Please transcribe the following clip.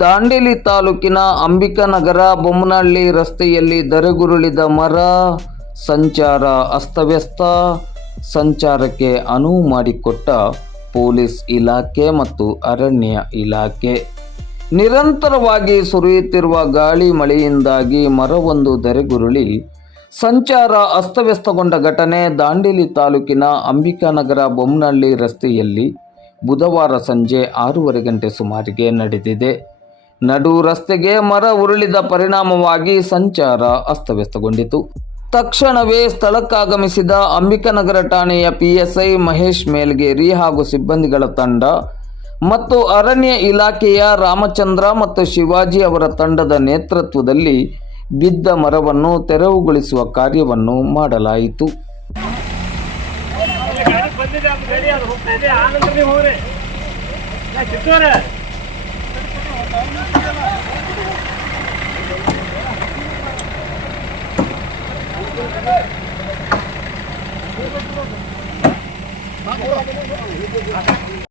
ದಾಂಡೇಲಿ ತಾಲೂಕಿನ ಅಂಬಿಕಾನಗರ ಬೊಮ್ಮನಹಳ್ಳಿ ರಸ್ತೆಯಲ್ಲಿ ಧರೆಗುರುಳಿದ ಮರ, ಸಂಚಾರ ಅಸ್ತವ್ಯಸ್ತ. ಸಂಚಾರಕ್ಕೆ ಅನುವು ಮಾಡಿಕೊಟ್ಟ ಪೊಲೀಸ್ ಇಲಾಖೆ ಮತ್ತು ಅರಣ್ಯ ಇಲಾಖೆ. ನಿರಂತರವಾಗಿ ಸುರಿಯುತ್ತಿರುವ ಗಾಳಿ ಮಳೆಯಿಂದಾಗಿ ಮರವೊಂದು ಧರೆಗುರುಳಿ ಸಂಚಾರ ಅಸ್ತವ್ಯಸ್ತಗೊಂಡ ಘಟನೆ ದಾಂಡೇಲಿ ತಾಲೂಕಿನ ಅಂಬಿಕಾನಗರ ಬೊಮ್ಮನಹಳ್ಳಿ ರಸ್ತೆಯಲ್ಲಿ ಬುಧವಾರ ಸಂಜೆ 6:30 ಗಂಟೆ ಸುಮಾರಿಗೆ ನಡೆದಿದೆ. ನಡು ರಸ್ತೆಗೆ ಮರ ಉರುಳಿದ ಪರಿಣಾಮವಾಗಿ ಸಂಚಾರ ಅಸ್ತವ್ಯಸ್ತಗೊಂಡಿತು. ತಕ್ಷಣವೇ ಸ್ಥಳಕ್ಕಾಗಮಿಸಿದ ಅಂಬಿಕಾನಗರ ಠಾಣೆಯ PSI ಮಹೇಶ್ ಮೇಲ್ಗೇರಿ ಹಾಗೂ ಸಿಬ್ಬಂದಿಗಳ ತಂಡ ಮತ್ತು ಅರಣ್ಯ ಇಲಾಖೆಯ ರಾಮಚಂದ್ರ ಮತ್ತು ಶಿವಾಜಿ ಅವರ ತಂಡದ ನೇತೃತ್ವದಲ್ಲಿ ಬಿದ್ದ ಮರವನ್ನು ತೆರವುಗೊಳಿಸುವ ಕಾರ್ಯವನ್ನು ಮಾಡಲಾಯಿತು.